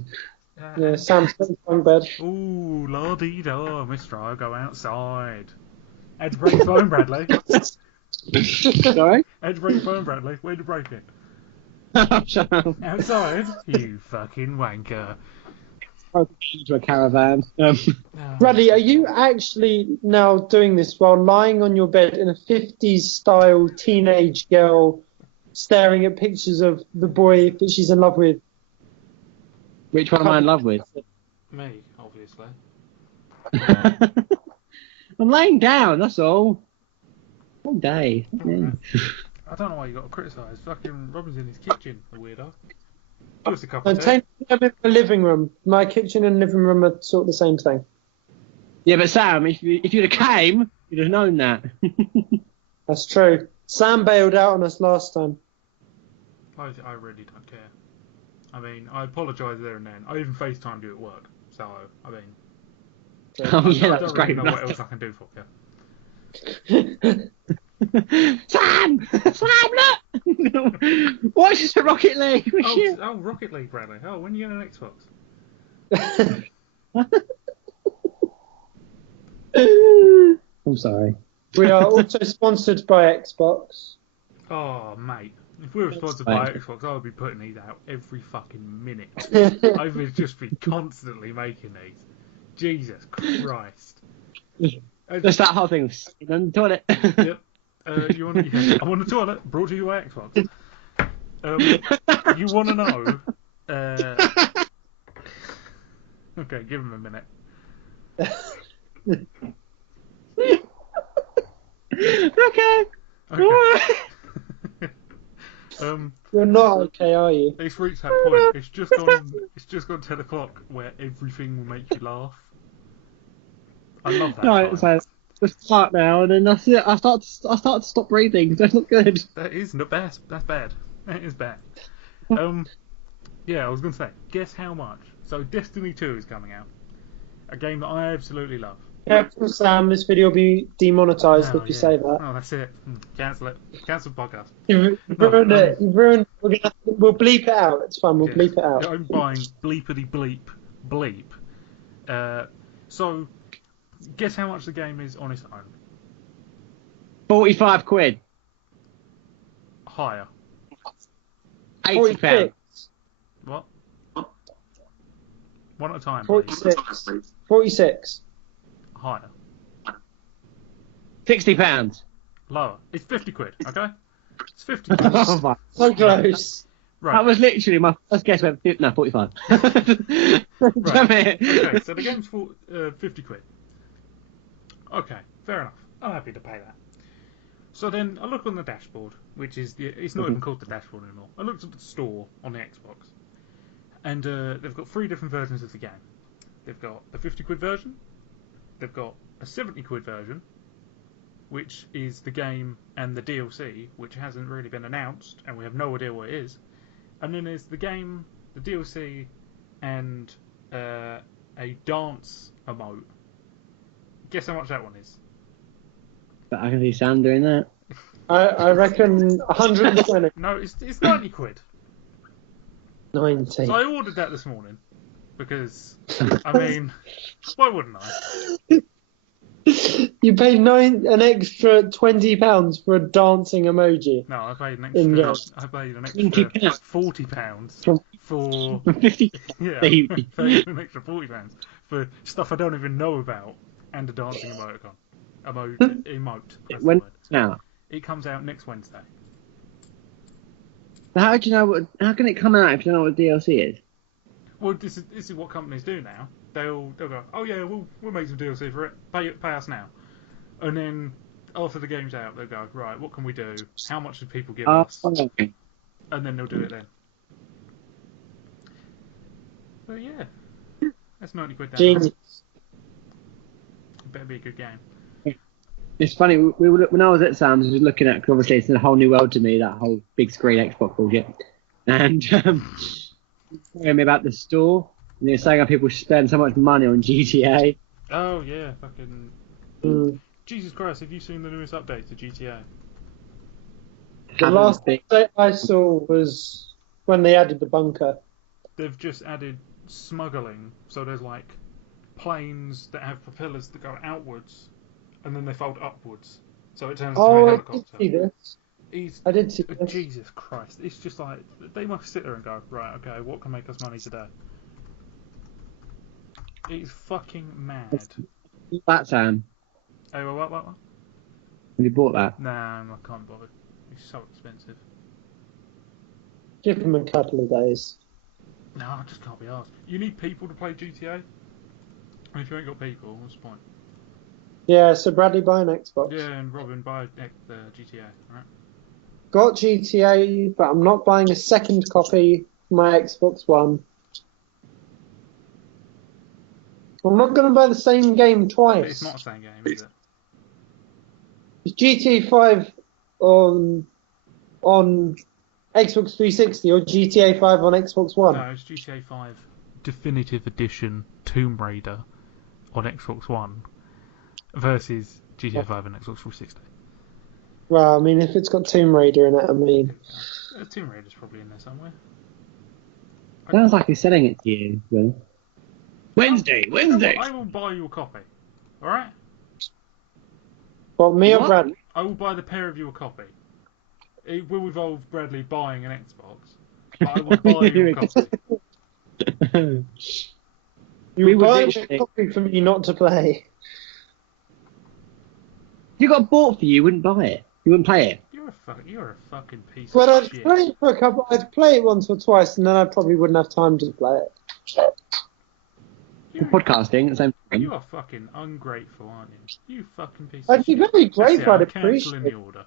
Yeah, Sam's on bed. Ooh, la-dee-da, mister, I go outside. How'd you break your phone, Bradley? Sorry? How'd you break your phone, Bradley? Where'd you break it? Shut up. Outside? You fucking wanker. Into a caravan. Bradley, are you actually now doing this while lying on your bed in a 50s style teenage girl staring at pictures of the boy that she's in love with? Which one am I in love with? Me, obviously. I'm laying down, that's all. One day. Yeah. I don't know why you got to criticise. Fucking Robin's in his kitchen, the weirdo. Just a cup And of tea. I'm in my living room. My kitchen and living room are sort of the same thing. Yeah, but Sam, if you'd have came, you'd have known that. That's true. Sam bailed out on us last time. I really don't care. I mean, I apologise there and then. I even FaceTimed you at work. So, I mean... Oh, yeah, I that don't was really great. know what else I can do for you. Sam! Sam, look! Watch this for Rocket League! Oh, Rocket League, Bradley. Oh, when are you get an Xbox? I'm sorry. We are also sponsored by Xbox. Oh, mate. If we were sponsored by Xbox, I would be putting these out every fucking minute. I would just be constantly making these. Jesus Christ. Just that whole thing on the toilet. Yep. I'm on the toilet. Brought to you by Xbox. You want to know? Okay, give him a minute. Okay. You're not okay, are you? It's reached that point. It's just gone 10 o'clock where everything will make you laugh. I love that. No, so just start now, and then that's it. I start to stop breathing. That's not good. That is not bad. That's bad. That is bad. Yeah, I was gonna say. Guess how much? So Destiny 2 is coming out. A game that I absolutely love. Careful, Sam. This video will be demonetised if you say that. Oh, that's it. Cancel it. Cancel the podcast. You've ruined it. You've ruined. We'll bleep it out. It's fine. We'll bleep it out. I'm buying bleepity bleep. So, guess how much the game is on its own? 45 quid. Higher. 80 pounds. What? One at a time. 46. 46. Higher. 60 pounds. Lower. It's 50 quid, okay? It's 50 quid. Oh my. So close. Right. That was literally my first guess. Went 45. Right. Damn it. Okay, so the game's for 50 quid. Okay, fair enough. I'm happy to pay that. So then I look on the dashboard, which is it's not even called the dashboard anymore. I looked at the store on the Xbox, and they've got 3 different versions of the game. They've got a 50 quid version, they've got a 70 quid version, which is the game and the DLC, which hasn't really been announced, and we have no idea what it is. And then there's the game, the DLC, and a dance emote. Guess how much that one is? But I can see Sam doing that. I reckon 120. No, it's 90 quid. 90. So I ordered that this morning because, I mean, why wouldn't I? You paid an extra £20 for a dancing emoji. No, I paid an In extra. I paid an extra £40 for 50. yeah. I paid an extra £40 for stuff I don't even know about and a dancing emoticon. Emote. That's When the word. now? It comes out next Wednesday. How do you know? How can it come out if you don't know what DLC is? Well, this is what companies do now. They'll go, oh yeah, we'll make some DLC for it. Pay us now. And then after the game's out, they'll go, right, what can we do? How much do people give us? Okay. And then they'll do it then. But yeah, that's 90 quid down. Genius. It better be a good game. It's funny. When I was at Sam's, we were looking at, 'cause obviously it's a whole new world to me, that whole big screen Xbox bullshit. And telling me about the store, and they're saying how people spend so much money on GTA. Oh yeah, fucking. Jesus Christ, have you seen the newest update to GTA? The last update I saw was when they added the bunker. They've just added smuggling, so there's like planes that have propellers that go outwards, and then they fold upwards, so it turns into a helicopter. I did see this. I did see this. Jesus Christ, it's just like, they must sit there and go, right, okay, what can make us money today? It's fucking mad. That Sam. Hey, what? Have you bought that? Nah, I can't bother. It's so expensive. Give them a couple of days. No, I just can't be asked. You need people to play GTA? And if you ain't got people, what's the point? Yeah, so Bradley buy an Xbox. Yeah, and Robin buy GTA, right? Got GTA, but I'm not buying a second copy for my Xbox One. I'm not going to buy the same game twice. But it's not the same game, is it? Is GTA 5 on Xbox 360 or GTA 5 on Xbox One? No, it's GTA 5 Definitive Edition Tomb Raider on Xbox One versus GTA 5 on Xbox 360. Well, I mean, if it's got Tomb Raider in it, I mean... Tomb Raider's probably in there somewhere. Sounds like he's selling it to you, Will. Wednesday! I will buy you a copy. Alright? Well, me or Brad? I will buy the pair of you a copy. It will involve Bradley buying an Xbox. But I will buy your copy. You buy a copy for me not to play. If you got bought for you, wouldn't buy it. You wouldn't play it. You're a fucking piece Well, of I'd shit. play it for a couple. I'd play it once or twice, and then I probably wouldn't have time to play it. For podcasting, at the same time. You are fucking ungrateful, aren't you? You fucking piece of I'd shit. be very grateful. I'd I'm cancelling appreciate the it. order.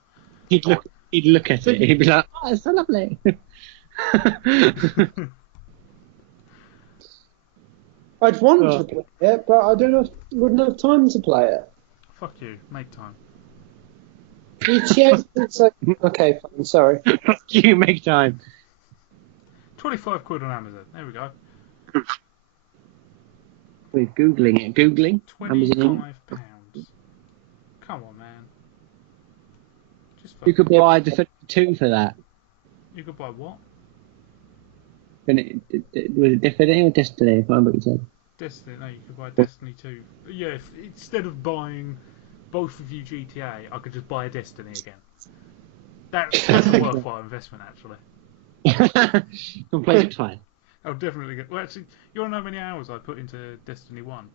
He'd look at it. He'd be like, "Oh, it's so lovely." I'd want to play it, but I wouldn't have time to play it. Fuck you. Make time. Okay, fine. Sorry. You make time. 25 quid on Amazon. There we go. We're googling it. Googling. £25. Come on, man. You could buy Defender 2 for that. You could buy what? Was it Destiny or Destiny? I can't remember what you said. Destiny. No, you could buy Destiny 2. Yeah, instead of buying both of you GTA, I could just buy a Destiny again. That's a worthwhile investment, actually. Complete fine. I'll definitely get. Well, actually, you want to know how many hours I put into Destiny 1?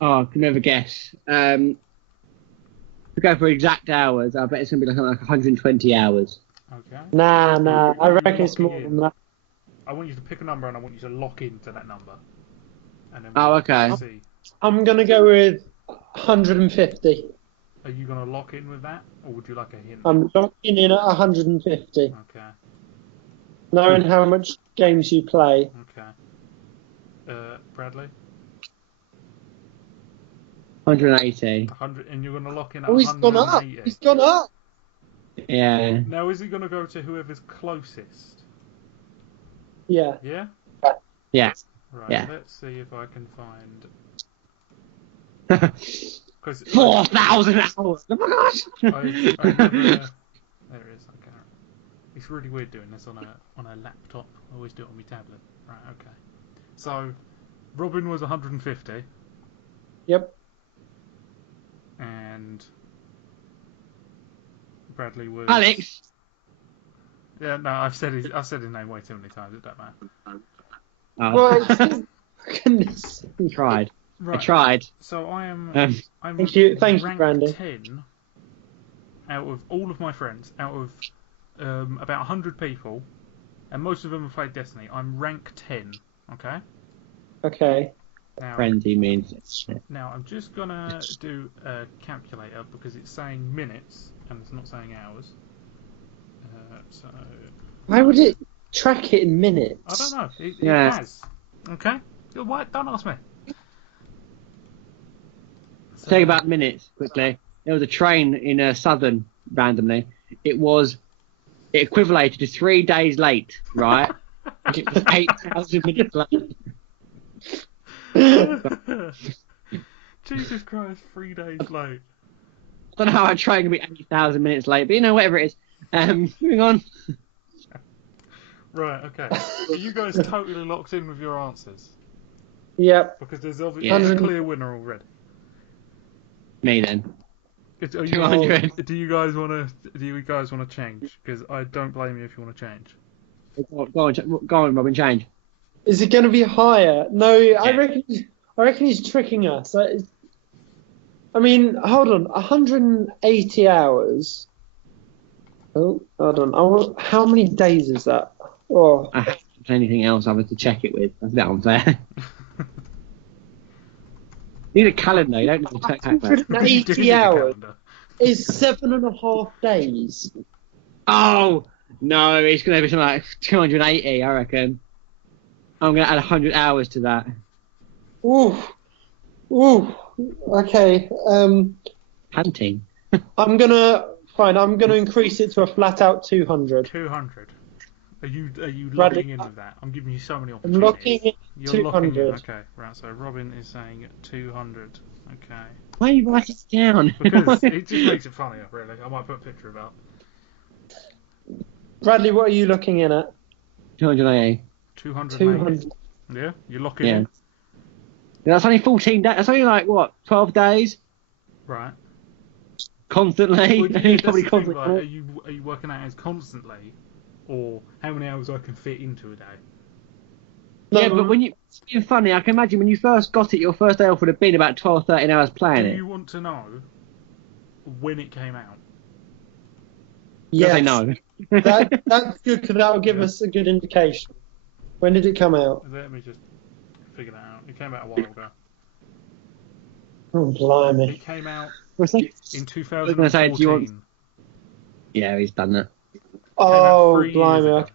Oh, I can never guess. To go for exact hours, I bet it's going to be like 120 hours. Okay. Nah. I reckon it's more than that. I want you to pick a number and I want you to lock into that number. And then okay. See. I'm going to go with 150. Are you going to lock in with that? Or would you like a hint? I'm locking in at 150. Okay. Knowing how much games you play. Okay. Bradley? 180. 100, and you're going to lock in at Oh, he's 180. gone up. He's gone up. Yeah. Now, is he going to go to whoever's closest? Yeah. Yeah? Yeah. Right, Yeah. let's see if I can find... 4,000 hours! Oh my gosh! I never... There it is, okay. It's really weird doing this on a laptop. I always do it on my tablet. Right, okay. So, Robin was 150. Yep. And Bradley was... Alex! Yeah, no, I've said his name way too many times, it don't matter. Oh. Well, goodness. Tried. Right. I tried. So I'm Thank you, ranked Brandy. 10 out of all of my friends, out of about 100 people, and most of them have played Destiny. I'm rank 10, okay? Okay. Now, Frenzy means. now I'm just gonna do a calculator because it's saying minutes and it's not saying hours. So Why would it track it in minutes? I don't know. It Yeah. has. Okay. Why? Don't ask me. So, Tell you about minutes quickly. There was a train in Southern randomly. It equivalated to 3 days late, right? It was 8,000 minutes late. Jesus Christ, 3 days late. I don't know how a train can be 8,000 minutes late, but you know, whatever it is. Moving on. Right, okay. Are you guys totally locked in with your answers? Yep. Because there's obviously Yeah. a clear winner already. Me then. Do you 200. guys want to change? Because I don't blame you if you want to change. Go on, Robin, change. Is it going to be higher? No, I reckon he's tricking us. I mean, hold on, 180 hours. Oh, hold on. How many days is that? Oh, I haven't done anything else other to check it with. That's a bit unfair. You need a calendar, you don't need to check that. 180 hours is 7.5 days. Oh, no, it's going to be something like 280, I reckon. I'm going to add 100 hours to that. Ooh. Okay. Hunting. I'm gonna increase it to a flat out 200. 200. Are you Bradley, locking in with that? I'm giving you so many I'm opportunities. locking in You're locking in. 200. Okay, right. So Robin is saying 200. Okay. Why are you writing it down? Because it just makes it funnier, really. I might put a picture of it up. Bradley, what are you looking in at? 280. 200. 200. Yeah, you're locking Yeah. in. That's only 14 days. That's only like, what, 12 days? Right. constantly. Well, He's that's probably the thing, constantly. like, are you working out as constantly, or how many hours I can fit into a day? Yeah, but when it's funny, I can imagine when you first got it, your first day off would have been about 12, 13 hours playing Do it. you want to know when it came out? Yes. Yes. No. That's good because that will give us a good indication. When did it come out? Let me just figure that out. It came out a while ago. Oh, blimey. It came out What's that? in I was gonna say, do you 2014. want- Yeah, he's done that. Oh, 3 years blimey. ago. Okay.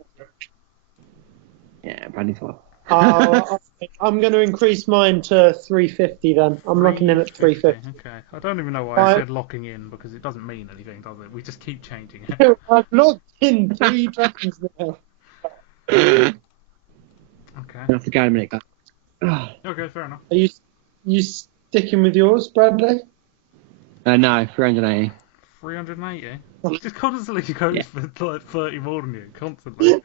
Yeah, Brandy Four. I'm going to increase mine to 350 then. I'm locking in at 350. Okay. I don't even know why I said locking in because it doesn't mean anything, does it? We just keep changing it. I've locked in 3 dragons now. Okay. I have to go in a minute. Okay, fair enough. Are you sticking with yours, Bradley? No, 380. 380? Just constantly goes Yeah. for like 30 more than you. Constantly.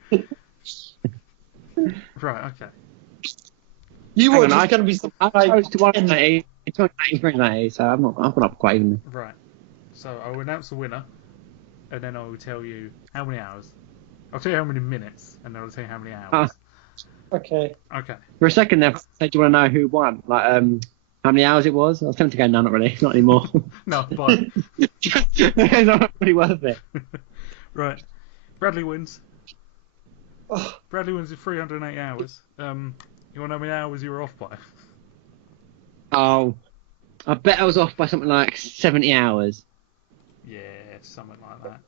Right, okay. You Hang were on, just going to be something I'm like close to 180. It's 180, 380, so I've gone up quite even. Right. So I will announce the winner, and then I will tell you how many hours. I'll tell you how many minutes, and then I'll tell you how many hours. Okay. Okay. For a second there, I said, do you want to know who won? Like, how many hours it was? I was tempted to go, no, not really, not anymore. No, bye. It's not really worth it. Right. Bradley wins. Oh, Bradley wins with 308 hours. You want to know how many hours you were off by? Oh, I bet I was off by something like 70 hours. Yeah, something like that.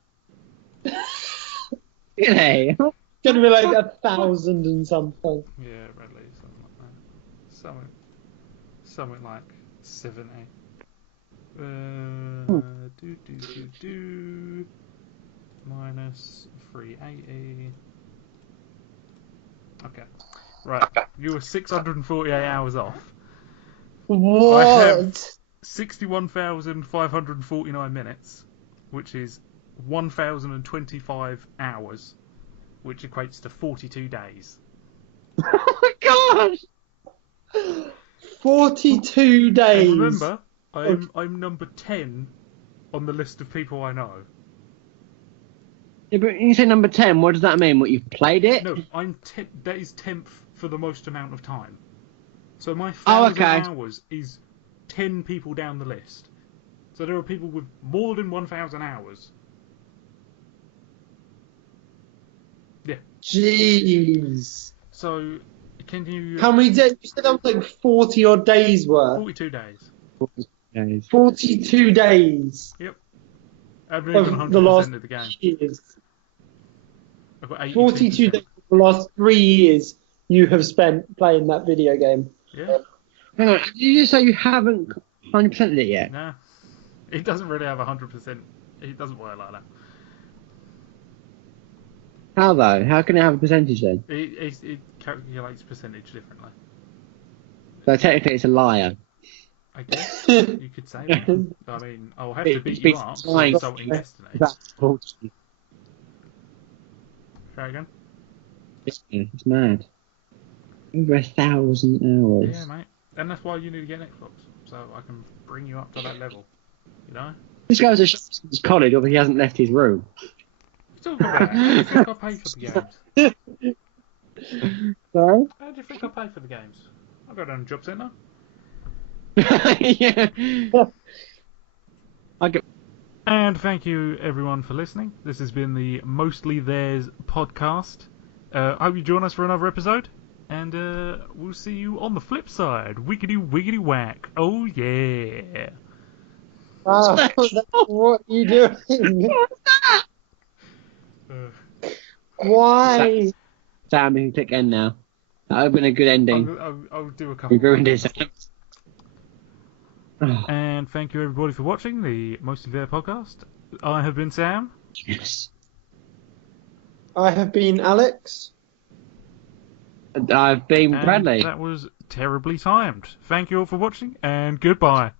Really? it's going to be like 1,000 and something. Yeah, Bradley, something like that. Something like 70. Minus 380. Okay. Right. You were 648 hours off. What? I have 61,549 minutes, which is 1,025 hours, which equates to 42 days. Oh my gosh! 42 days. And remember, I'm number 10 on the list of people I know. Yeah, but when you say number 10, what does that mean? What, you've played it? No, that is 10th for the most amount of time. So my 1,000 hours is 10 people down the list. So there are people with more than 1,000 hours. Yeah. Jeez. So, can you... How many days? You said that was like 40 odd days worth. 42 days. 42 days. Yep. I've been even Of the 100% last of the game. years. I've got 82%. 42 days of the last 3 years you have spent playing that video game. Yeah. Hang on, did you just say you haven't 100%ed it yet? Nah. It doesn't really have 100%. It doesn't work like that. How though? How can it have a percentage then? It calculates percentage differently. So technically it's a liar. I guess you could say that. I mean, I'll have to beat you up for insulting Destiny. That's bullshit. Try again? It's mad. Over 1,000 hours. Yeah, mate. And that's why you need to get an Xbox, so I can bring you up to that level. You know? This guy's a his college, or he hasn't left his room. Talking about how do you think I pay for the games? Sorry? How do you think I pay for the games? I go down to Job Centre. Yeah. And thank you everyone for listening. This has been the Mostly Theirs podcast. I hope you join us for another episode. And we'll see you on the flip side. Wiggity wiggity whack. Oh yeah. That's what you doing? Why? Sam, you can click end now. That would have been a good ending. I'll do a couple. We ruined it. And thank you everybody for watching the Mostly There podcast. I have been Sam. Yes. I have been Alex. And I've been And Bradley. that was terribly timed. Thank you all for watching, and goodbye.